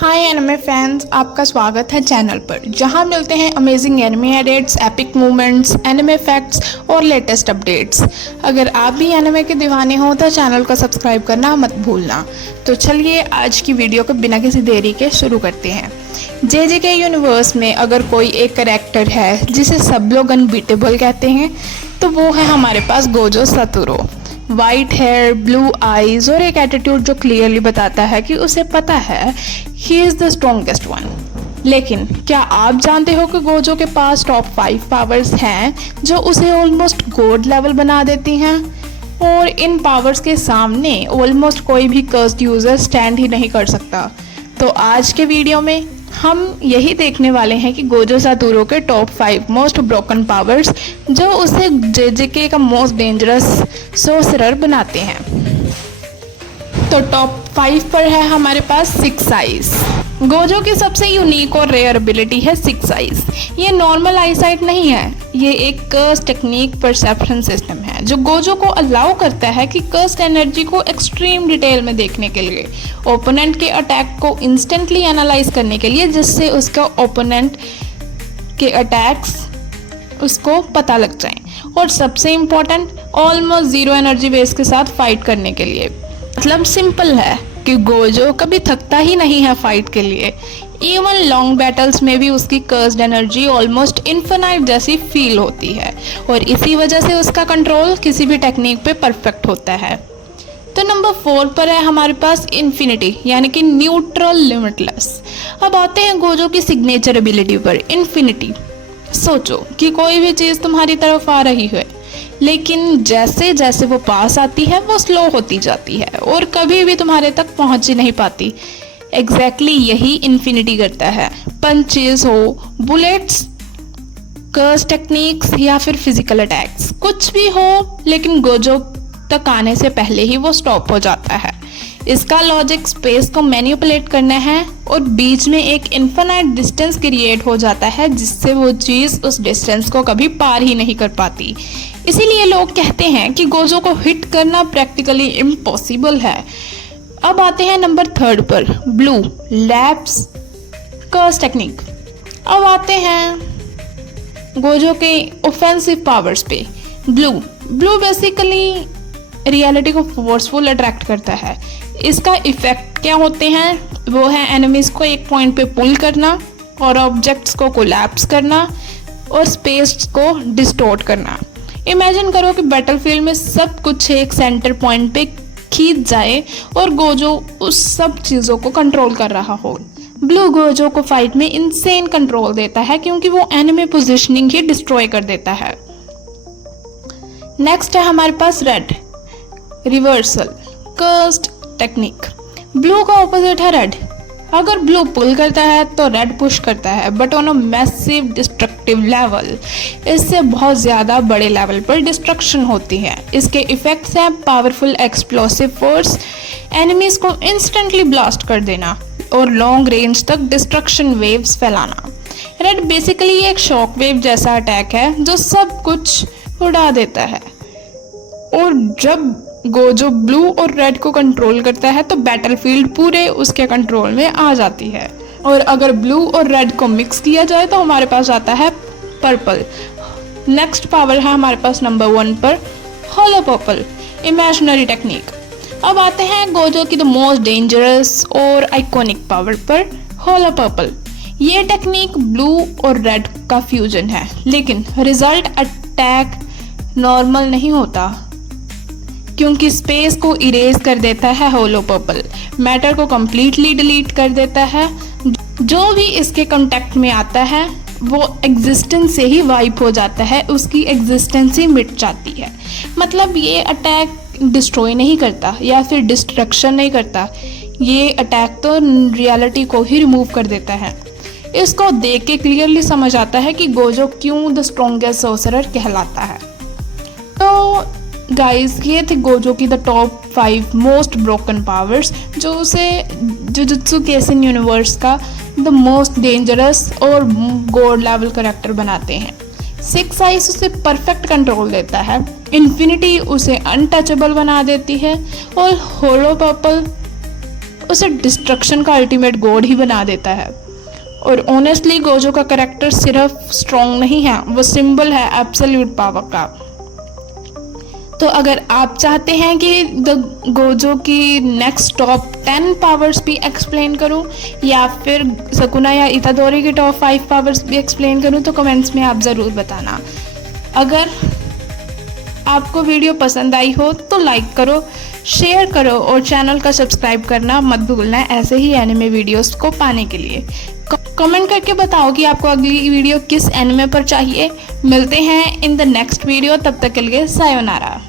हाय anime fans, आपका स्वागत है चैनल पर जहां मिलते हैं amazing anime edits, epic movements, anime facts और लेटेस्ट अपडेट्स। अगर आप भी एनिमे के दीवाने हो तो चैनल को सब्सक्राइब करना मत भूलना। तो चलिए आज की वीडियो को बिना किसी देरी के शुरू करते हैं। जेजेके यूनिवर्स में अगर कोई एक कैरेक्टर है जिसे सब लोग अनबीटेबल कहते हैं तो वो है हमारे पास Gojo Satoru. White hair, blue eyes और एक एटीट्यूड जो क्लियरली बताता है कि उसे पता है he is the strongest one. लेकिन क्या आप जानते हो कि गोजो के पास टॉप 5 पावर्स हैं जो उसे ऑलमोस्ट गॉड लेवल बना देती हैं, और इन पावर्स के सामने ऑलमोस्ट कोई भी कर्स्ड यूजर स्टैंड ही नहीं कर सकता। तो आज के वीडियो में हम यही देखने वाले हैं कि गोजो सतोरू के टॉप 5 मोस्ट ब्रोकन पावर्स जो उसे जेजेके का मोस्ट डेंजरस सोर्सरर बनाते हैं। तो टॉप 5 पर है हमारे पास 6 आइज। गोजो की सबसे यूनिक और रेयर एबिलिटी है 6 आइज। ये नॉर्मल आईसाइट नहीं है, ये एक कर्स टेक्निक परसेप्शन सिस्टम है जो गोजो को अलाउ करता है कि कर्स्ड एनर्जी को एक्सट्रीम डिटेल में देखने के लिए, ओपोनेंट के अटैक को इंस्टेंटली एनालाइज करने के लिए, जिससे उसका ओपोनेंट के अटैक्स उसको पता लग जाएं, और सबसे important almost zero energy base के साथ फाइट करने के लिए। मतलब सिंपल है कि गोजो कभी थकता ही नहीं है फाइट के लिए। इवन लॉन्ग बैटल्स में भी उसकी कर्स्ड एनर्जी ऑलमोस्ट इन्फिनाइट जैसी फील होती है, और इसी वजह से उसका कंट्रोल किसी भी टेक्निक पे परफेक्ट होता है। तो नंबर 4 पर है हमारे पास इन्फिनिटी, यानी कि न्यूट्रल लिमिटलेस। अब आते हैं गोजो की सिग्नेचर एबिलिटी पर, इन्फिनिटी। सोचो कि कोई भी चीज़ तुम्हारी तरफ आ रही है, लेकिन जैसे जैसे वो पास आती है वो स्लो होती जाती है और कभी भी तुम्हारे तक पहुंच ही नहीं पाती। एग्जैक्टली यही इन्फिनिटी करता है। पंचेस हो, बुलेट्स, कर्स टेक्निक्स या फिर फिजिकल अटैक्स, कुछ भी हो, लेकिन गोजो तक आने से पहले ही वो स्टॉप हो जाता है। इसका लॉजिक स्पेस को मैनिपुलेट करना है और बीच में एक इन्फिनाइट डिस्टेंस क्रिएट हो जाता है जिससे वो चीज़ उस डिस्टेंस को कभी पार ही नहीं कर पाती। इसीलिए लोग कहते हैं कि गोजो को हिट करना प्रैक्टिकली इम्पॉसिबल है। अब आते हैं नंबर 3 पर, ब्लू लैप्स कर्स टेक्निक। अब आते हैं गोजो के ऑफेंसिव पावर्स पे। ब्लू बेसिकली रियलिटी को फोर्सफुल अट्रैक्ट करता है। इसका इफेक्ट क्या होते हैं? वो है एनिमीज को एक पॉइंट पे पुल करना और ऑब्जेक्ट्स को कोलैप्स करना और स्पेस को डिस्टॉर्ट करना। इमेजिन करो कि बैटलफील्ड में सब कुछ एक सेंटर पॉइंट पे खींच जाए और गोजो उस सब चीज़ों को कंट्रोल कर रहा हो। ब्लू गोजो को फाइट में इनसेन कंट्रोल देता है क्योंकि वो एनिमी पोजीशनिंग ही डिस्ट्रॉय कर देता है। नेक्स्ट है हमारे पास red reversal cursed technique. Blue का ऑपोजिट है रेड। अगर ब्लू पुल करता है तो रेड पुश करता है, but on a massive destructive level. इससे बहुत ज़्यादा बड़े लेवल पर डिस्ट्रक्शन होती है। इसके इफेक्ट्स हैं पावरफुल एक्सप्लोसिव फोर्स, एनिमीज को इंस्टेंटली ब्लास्ट कर देना और लॉन्ग रेंज तक डिस्ट्रक्शन वेव्स फैलाना। रेड बेसिकली एक शॉक वेव जैसा अटैक है जो सब कुछ उड़ा देता है, और जब गोजो ब्लू और रेड को कंट्रोल करता है तो बैटलफील्ड पूरे उसके कंट्रोल में आ जाती है। और अगर ब्लू और रेड को मिक्स किया जाए तो हमारे पास आता है पर्पल। नेक्स्ट पावर है हमारे पास नंबर 1 पर, होलो पर्पल इमेजिनरी टेक्निक। अब आते हैं गोजो की द मोस्ट डेंजरस और आइकॉनिक पावर पर, होलो पर्पल। ये टेक्निक ब्लू और रेड का फ्यूजन है, लेकिन रिजल्ट अटैक नॉर्मल नहीं होता क्योंकि स्पेस को इरेज कर देता है होलो पर्पल। मैटर को कंप्लीटली डिलीट कर देता है। जो भी इसके कांटेक्ट में आता है वो एग्जिस्टेंस से ही वाइप हो जाता है, उसकी एग्जिस्टेंस ही मिट जाती है। मतलब ये अटैक डिस्ट्रॉय नहीं करता या फिर डिस्ट्रक्शन नहीं करता, ये अटैक तो रियलिटी को ही रिमूव कर देता है। इसको देख के क्लियरली समझ आता है कि गोजो क्यों द स्ट्रॉन्गेस्ट सोर्सरर कहलाता है। तो गाइस, ये थे गोजो की the top 5 most broken powers जो उसे जुजुत्सु काइसेन यूनिवर्स का द मोस्ट डेंजरस और गॉड लेवल कैरेक्टर बनाते हैं। 6 आइज उसे परफेक्ट कंट्रोल देता है, इन्फिनिटी उसे अनटचेबल बना देती है, और होलो पर्पल उसे डिस्ट्रक्शन का अल्टीमेट गॉड ही बना देता है। और ऑनेस्टली गोजो का कैरेक्टर सिर्फ स्ट्रॉन्ग नहीं है, वो सिंबल है एब्सोल्यूट पावर का। तो अगर आप चाहते हैं कि द गोजो की नेक्स्ट टॉप 10 पावर्स भी एक्सप्लेन करूं या फिर सकुना या इतादोरी की टॉप 5 पावर्स भी एक्सप्लेन करूं तो कमेंट्स में आप ज़रूर बताना। अगर आपको वीडियो पसंद आई हो तो लाइक करो, शेयर करो और चैनल का सब्सक्राइब करना मत भूलना ऐसे ही एनिमे वीडियोस को पाने के लिए। कमेंट करके बताओ कि आपको अगली वीडियो किस एनिमे पर चाहिए। मिलते हैं इन द नेक्स्ट वीडियो, तब तक के लिए सायोनारा।